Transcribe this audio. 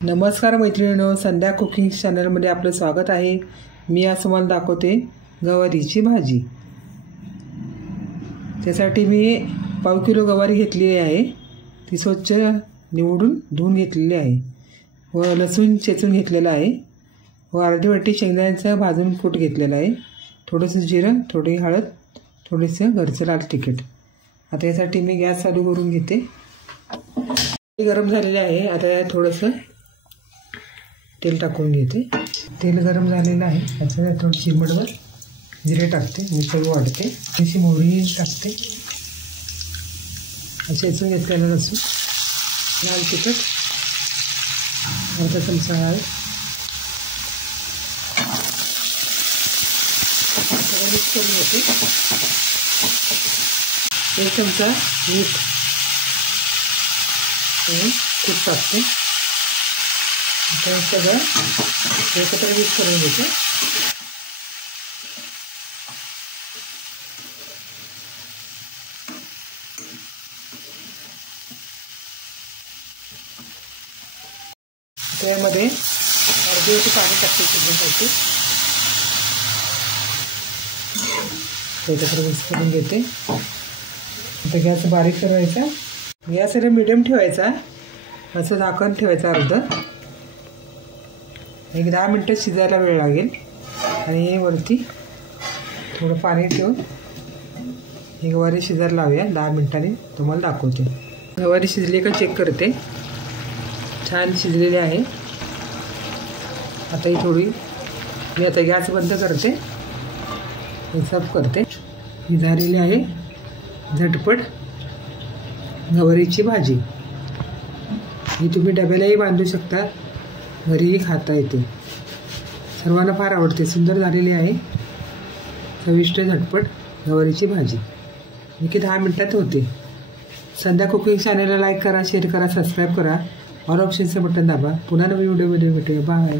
नमस्कार मैत्रिणींनो, संध्या कुकिंग चॅनलमध्ये आपलं स्वागत आहे। मी आज तुम्हाला दाखवते गवारीची भाजी। त्यासाठी मी पाव किलो गवारी घेतलेली आहे। ती स्वच्छ निवडून धुवून घेतलेली आहे व लसूण चेचून घेतलेला आहे व अर्धी वाटी शेंगदाण्याचं भाजून कूट घेतलेला आहे। थोडंसं जिरं, थोडी हळद, थोडंसं घरचं लाल तिखट। आता यासाठी मी गॅस चालू करून घेते। गरम झालेले आहे। आता थोडंसं तेल टाकून घेते। तेल गरम झालेलं आहे। त्याच्यात थोडी चिमटभर जिरे टाकते, मिसळ वाढते, थोडीशी मोहरी टाकते, चेचून घेतलेलं लसूण, लाल तिखट, अर्धा चमचा हळद, मिक्स करून घेते। 1 चमचा मीठ खूप टाकते। सगळं एकत्र मिक्स करून घेते। त्यामध्ये अर्धी वाटी पाणी टाकते शिजण्यासाठी। एकत्र मिक्स करून घेते। आता गॅस बारीक करायचा, गॅस मीडियम ठेवायचा, असं झाकण ठेवायचं अर्धं। 10 मिनटं शिजायला वेळ लागेल आणि वरती थोडं पाणी ठेवून ही गवारी शिजायला लावूया। 10 मिनटांनी तुम्हाला दाखवते। गवारी शिजली का चेक करते। छान शिजलेली आहे। आता ही थोडी मी आता गॅस बंद करते, सर्व करते। ही झालेली आहे झटपट गवारीची भाजी। ही तुम्ही डब्यालाही बांधू शकता, घरीही खाता येते। सर्वांना फार आवडते। सुंदर झालेली आहे चविष्ट झटपट गवारीची भाजी। ही 10 मिनटात होते। संध्या कुकिंग चॅनलला लाईक करा, शेअर करा, सबस्क्राईब करा, ऑल ऑप्शनचं बटन दाबा। पुन्हा नवीन व्हिडिओमध्ये भेटूया। बाय।